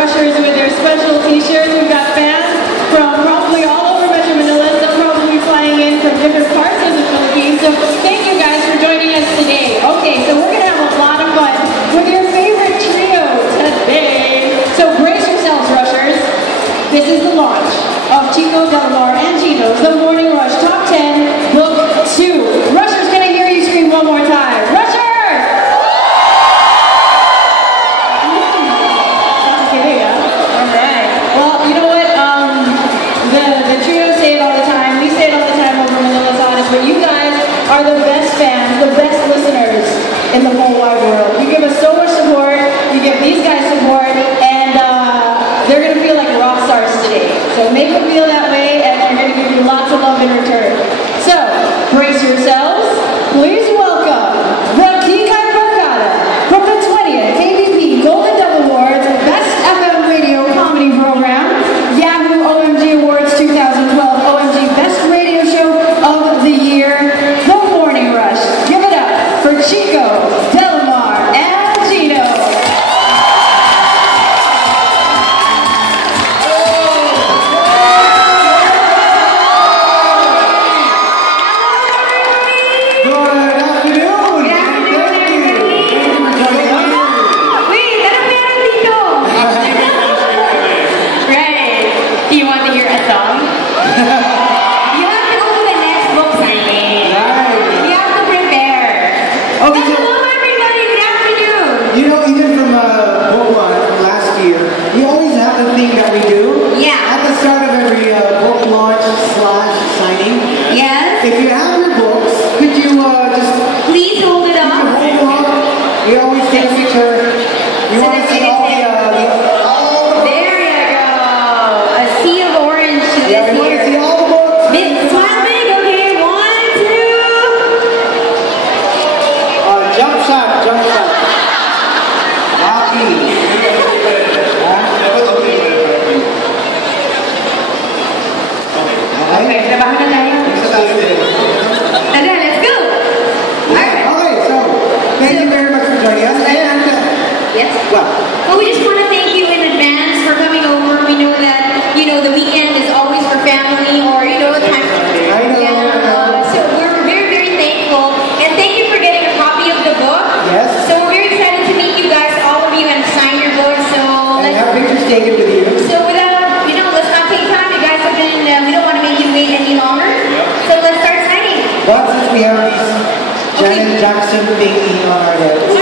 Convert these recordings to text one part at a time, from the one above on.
rushers with their special t-shirts. We've got fans from probably all over Metro Manila, some probably flying in from different parts of the Philippines. So thank you guys for joining us today. Okay, so we're going to have a lot of fun with your favorite trio today. So brace yourselves, rushers. This is the launch of Chico, Delamar, and Gino's The Morning Rush Top 10 Book 2. Rushers, can I hear you scream one more time? Rushers! But you guys are the best fans, the best listeners in the whole wide world. You give us so much support, you give these guys support, and they're going to feel like rock stars today. So make them feel that way, and they're going to give you lots of love in return. So, brace yourselves. Please welcome the Kikay Barkada from the 20th KBP Golden Dove Awards Best FM Radio Comedy Program, Yahoo OMG Awards 2012 OMG Best Radio Show of the Year, The Morning Rush. Give it up for Chico, Delamar, and Gino. If you have your books, could you just please hold it up? We always take a picture. You want to see all the there you go. A sea of orange to this we want to see year. all the books. Smile big, okay? 1, 2. Jump shot, jump shot. Rocky. Okay, trabahan na tayo. And then, let's go! Alright, so, thank you very much for joining us. And, yes? well, We just want to thank you in advance for coming over. We know that, the weekend is always for family or, time. I know. So we're very, very thankful. And thank you for getting a copy of the book. Yes. So we're very excited to meet you guys, all of you, and sign your book. So and have pictures taken with you. So without, let's not take time. You guys have been, we don't want to make you wait any longer. So let's start signing. But since we have these Janet Jackson thingy on our heads, we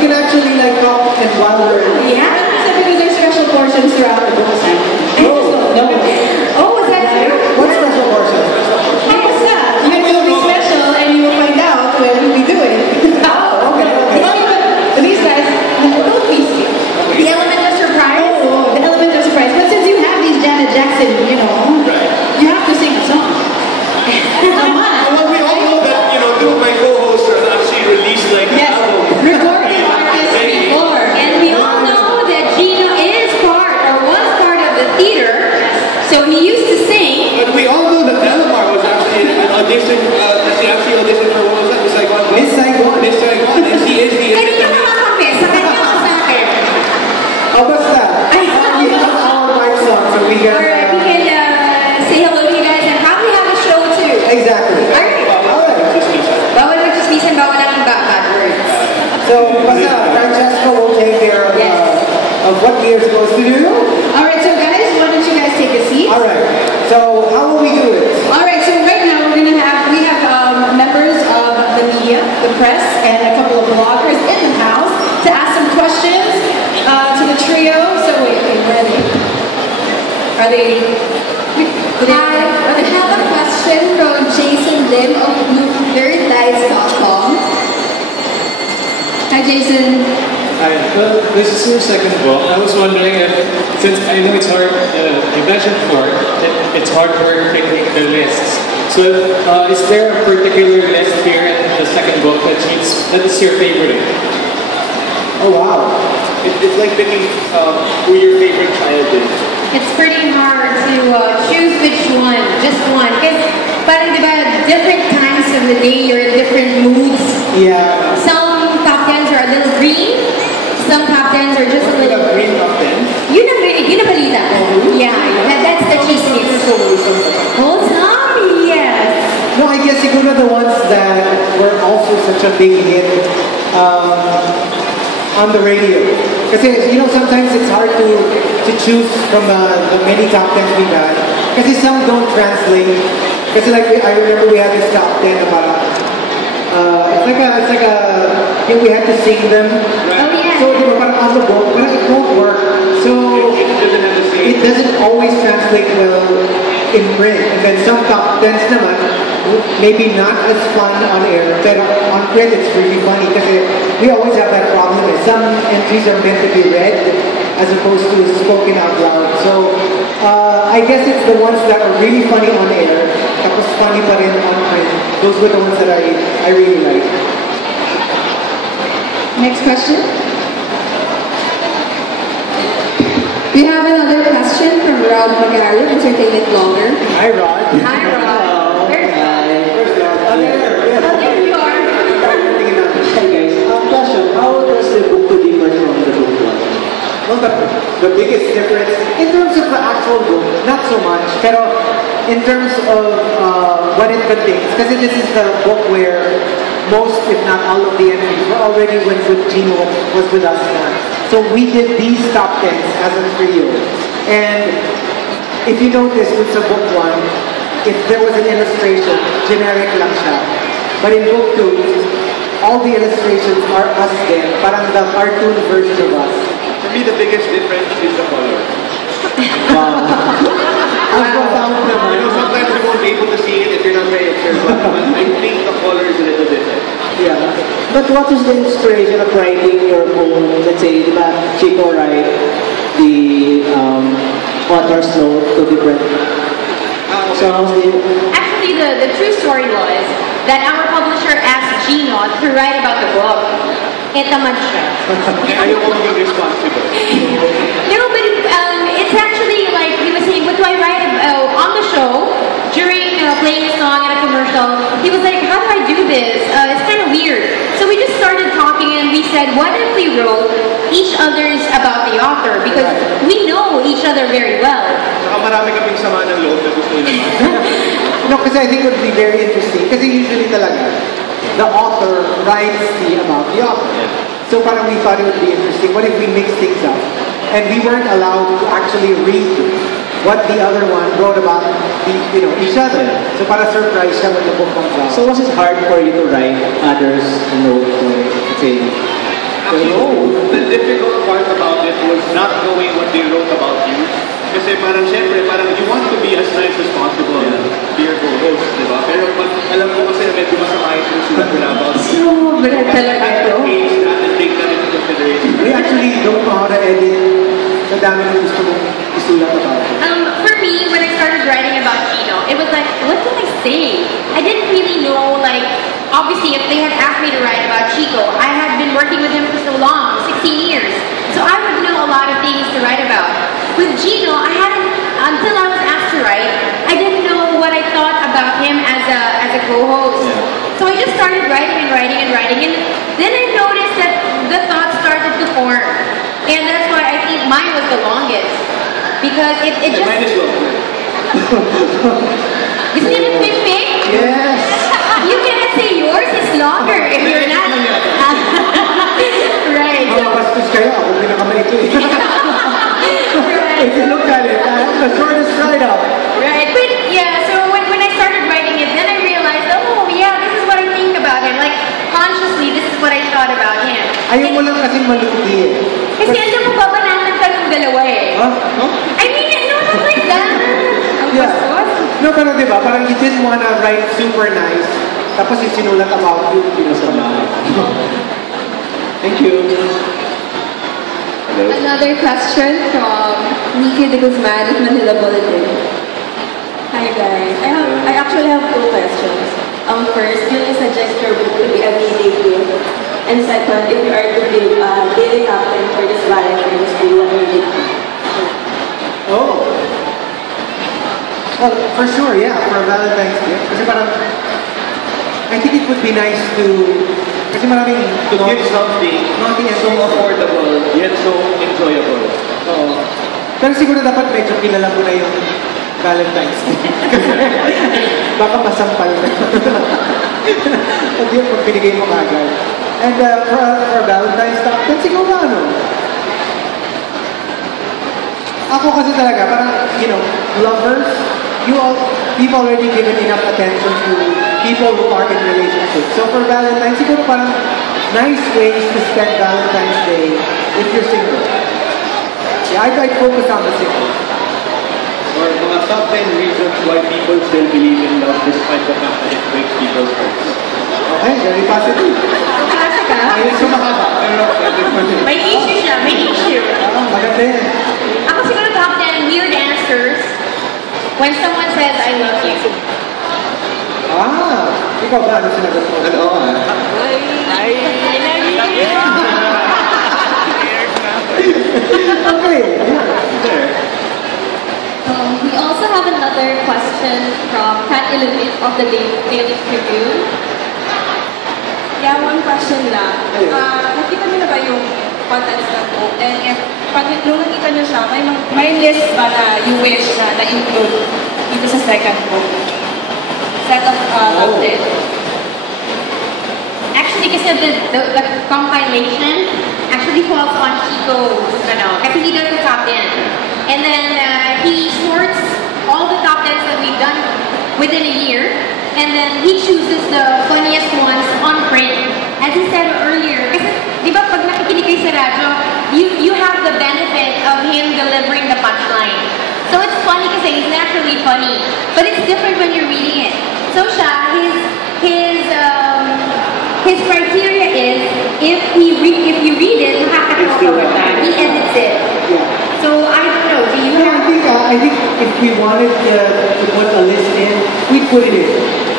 can actually talk and while we're because there's special portions throughout the book signing. No. Oh, is that true? What special portion? What's that? It will be special, and you will find out when we do it. Oh, okay. But these guys, don't be scared. The element of surprise. Oh, the element of surprise. But since you have these Janet Jackson, you have to sing a song. Come on. Well, we all know that, two of my co-hosts are actually released an album. Recording artists before. And we all know that Gino is was part of the theater, so he used to sing. But we all know that Delamar was actually an audition, she actually auditioned for, what was that? Miss Saigon? Miss Saigon. Miss Saigon, and she is the Kanina makakapis, sa kanya o sa akin? Oh, basta. We have our white song, so we can... Alright, we can say hello to you guys and probably have a show too. Exactly. Alright. Bawal magchismisan, bawal natin bad words. So, basta, Francesco will take care of what we are supposed to do. Alright, so guys, why don't you guys take a seat? Alright, so how will we do it? Alright, so right now we have members of the media, the press, and a couple of bloggers in the house to ask some questions to the trio. So wait, where are they? Hi, I have a question from Jason Lim of NerdDice.com. Hi, Jason. Hi, well, this is your second book. I was wondering if, since I know it's hard, you mentioned before, that it's hard for picking the lists. So, is there a particular list here in the second book that is your favorite? Oh, wow. It's like picking who your favorite child is. It's pretty hard to choose which one, just one. Because parang diba, different times of the day, you're in different moods. Yeah. Some Tapians are a little green, some Tapians tens are just a With little... a green top 10. Yun ang balita. Yeah, that's the chismis. Wholesome, yes. No, I guess siguro the ones that were also such a big hit on the radio. Kasi, you know, sometimes it's hard to choose from the many top 10s we've had. Kasi some don't translate. Kasi like, I remember we had this top 10 na parang, it's like a, you know, we had to sing them. Oh, yeah. So, di ba, parang on the book, parang it won't work. So, it doesn't always translate well in print. And then some top 10s naman, maybe not as fun on air, but on print it's really funny because we always have that problem. Some entries are meant to be read as opposed to spoken out loud. So I guess it's the ones that are really funny on air, tapos funny pa rin on print. Those were the ones that I really like. Next question. We have another question from Rob Magari, entertainment blogger. Hi, Rod. Hi, Rob. There you are. Hey guys, question, how does the book two differ from the book one? Well, the biggest difference, in terms of the actual book, not so much, pero in terms of what it contains, because this is the book where most, if not all of the entries were already when Gino was with us now. So we did these top 10s as a trio. And if you notice with the book one, if there was an illustration, generic lang siya. But in book two, all the illustrations are us there, parang the cartoon version of us. For me, the biggest difference is the color. Ang profound naman. You know, sometimes you won't be able to see it if you're not very observant, but I think the color is a little different. Yeah. But what is the inspiration of writing your own, let's say, di ba, Chico write the author's note to different... So how's the... Actually, the true story was that our publisher asked Gino to write about the book. Tamad siya. Ayaw ko maging responsible. No, but it's actually like he was saying, what do I write on the show during playing a song at a commercial? He was like, how do I do this? It's kind of weird. So we just started talking and we said, what if we wrote each other's about the author? Because we know each other very well. Saka marami kaming sama ng loob na gusto nila. No, kasi I think it would be very interesting. Kasi usually talaga, the author writes about the author. So parang we thought it would be interesting. What if we mix things up? And we weren't allowed to actually read what the other one wrote about each other. So para surprise siya when the book comes out. So was it hard for you to write others' note? Okay. Actually, the difficult part about it was not knowing what they wrote about you. Kasi parang syempre, parang you want to be as nice as possible to your co-host, di ba? Pero pag alam ko kasi medyo masama yung sulat nila about you. Sobra talaga ito. And take that into consideration. We actually don't know how to edit. Sa dami ng gusto mong isulat about it. For me, when I started writing about Gino, it was like, what can I say? I didn't really know, like, obviously if they had asked me to write about Chico, I had been working with him for so long, 16 years. So I would know a lot of things to write about. With Gino, I hadn't, until I was asked to write, I didn't know what I thought about him as a co-host. Yeah. So I just started writing and writing and writing, and then I noticed that the thoughts started to form. And that's why I think mine was the longest. Because it just... Mine is longer. Isn't it a quick pick? Yes! You cannot say yours is longer if you're not... Right. Mga bastos kayo, ako pinakamalito eh. If you look at it, I have the shortest write-up. Right. But yeah, so when I started writing it, then I realized, oh yeah, this is what I think about him. Like, consciously, this is what I thought about him. Ayaw mo lang kasing malugi eh. Kasi alam mo ba, banatan ka ng dalawa eh. Huh? No? I mean, no, not like that. Ang Yeah. bastos. No, pero diba, parang you didn't wanna write super nice, tapos yung sinulat about you, pinasama. Thank you. Another question from Nikki de Guzman of Manila Bulletin. Hi guys. I actually have two questions. First, can you suggest your book to be a media gift? And second, if you are to be a daily captain for this Valentine's Day, what would it be? Oh. Well, for sure, yeah, for Valentine's Day. Kasi parang, I think it would be nice to Kasi maraming To give something naughty and so affordable, yet so enjoyable. Oo. Pero siguro dapat medyo kilala mo na yung Valentine's Day. Baka masampal na. Pag yun, pag binigay mo kagad. And for Valentine's Day, siguro ano? Ako kasi talaga, parang, you know, lovers, you've already given enough attention to people who are in relationships. So for Valentine's, siguro parang nice ways to spend Valentine's Day if you're single. Yeah, I'd focus on the single. Or mga top 10 reasons why people still believe in love despite the fact that it breaks people's hearts. Okay, very positive. Klase ka? Ayun sa mahaba. May issue siya, may issue. Maganda yan. Ako siguro top 10 weird answers when someone says, I love you. Ikaw ba? Ano sinagot mo? Ano ah? Okay. We also have another question from Kat Ilumit of the Daily Tribune. Yeah, one question lang. Nakita niyo na ba yung contents ng book? And if, nung nakita niyo siya, may list ba na you wish na na-include dito sa second book? Set of top 10. Actually, kasi the compilation actually falls on Chico, kasi he does the top 10. And then he sorts all the top 10s that we've done within a year, and then he chooses the funniest ones on print. As he said earlier, kasi di ba pag nakikinig kayo sa radyo, you have the benefit of him delivering the punchline. So it's funny kasi he's naturally funny, but it's different when you're reading it. So siya, his criteria is if you read it, nakakatawa ka. He edits it. Yeah. So I don't know. Do you No, have? I think if we wanted to put a list in, we'd put it in.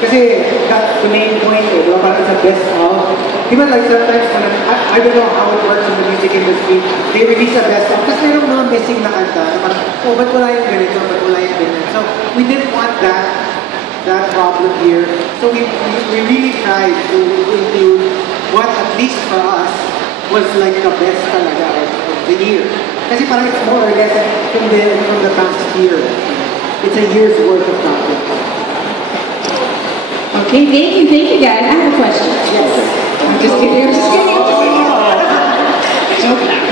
Kasi that's the main point, eh, diba? Parang it's a best of. Even like sometimes, I don't know how it works in the music industry, they release a best of, kasi merong mga missing na kanta, na parang, oh, ba't wala yung ganito, ba't wala yung ganito. So, we didn't want that problem here. So we really tried to include what, at least for us, was like the best talaga of the year. Kasi parang it's more or less from the past year. It's a year's worth of content. Okay, thank you guys. I have a question. Yes. I'm just kidding.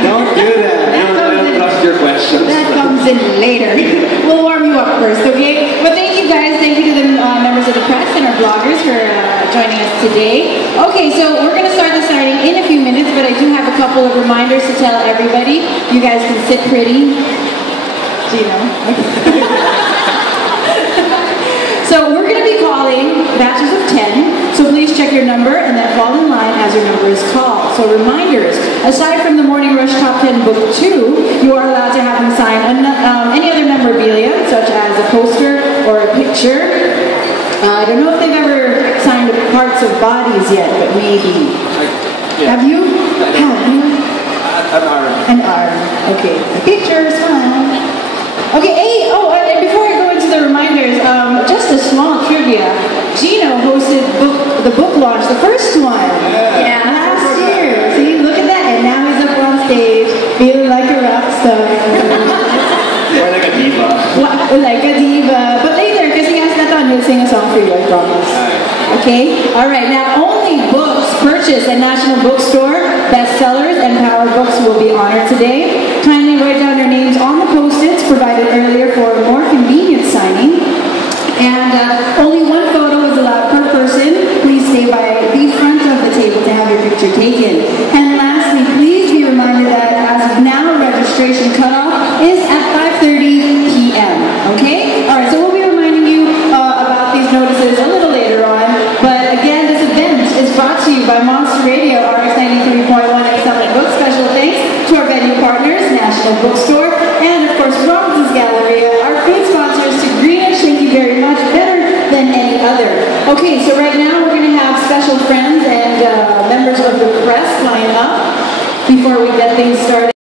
Don't do that. Don't trust your questions. That comes in later. We'll warm you up first, okay? But thank you guys. Thank you to the members of the press and our bloggers for joining us today. Okay, so we're going to start the signing in a few minutes, but I do have a couple of reminders to tell everybody. You guys can sit pretty. Gino. So we're going to be calling batches of 10. So please check your number and then fall in line as your number is called. So reminders, aside from the Morning Rush Top 10 Book 2, you are allowed to have them sign any other memorabilia, such as a poster or a picture. I don't know if they've ever signed parts of bodies yet, but maybe. Yeah. Have you? Have you? An arm. An arm. Okay. A picture is fine. Okay, and before I go into the reminders, just a small trivia. Gino hosted the book launch, the first one. Yeah. Last year. See, look at that. And now he's up on stage, feeling like a rock star. Or like a diva. Like a diva. But later, because he has that on, he'll sing a song for you, I promise. Okay? Alright, now only books purchased at National Bookstore, bestsellers, and power books will be honored today. Kindly write down your names on the post-its provided earlier for a more convenient signing. And only one photo is allowed per person. Please stay by the front of the table to have your picture taken. And lastly, please be reminded that as of now, registration cutoff is at 5:30 p.m. Okay? Alright, so we'll be reminding you about these notices a little later on. But again, this event is brought to you by Monster Radio, RX 93.1 Excellent Book. Special thanks to our venue partners, National Bookstore, and of course, Robinson's Galleria, our great sponsors to Greenish. Thank you very much. Better than any other. Okay, so right now we're going to have special friends and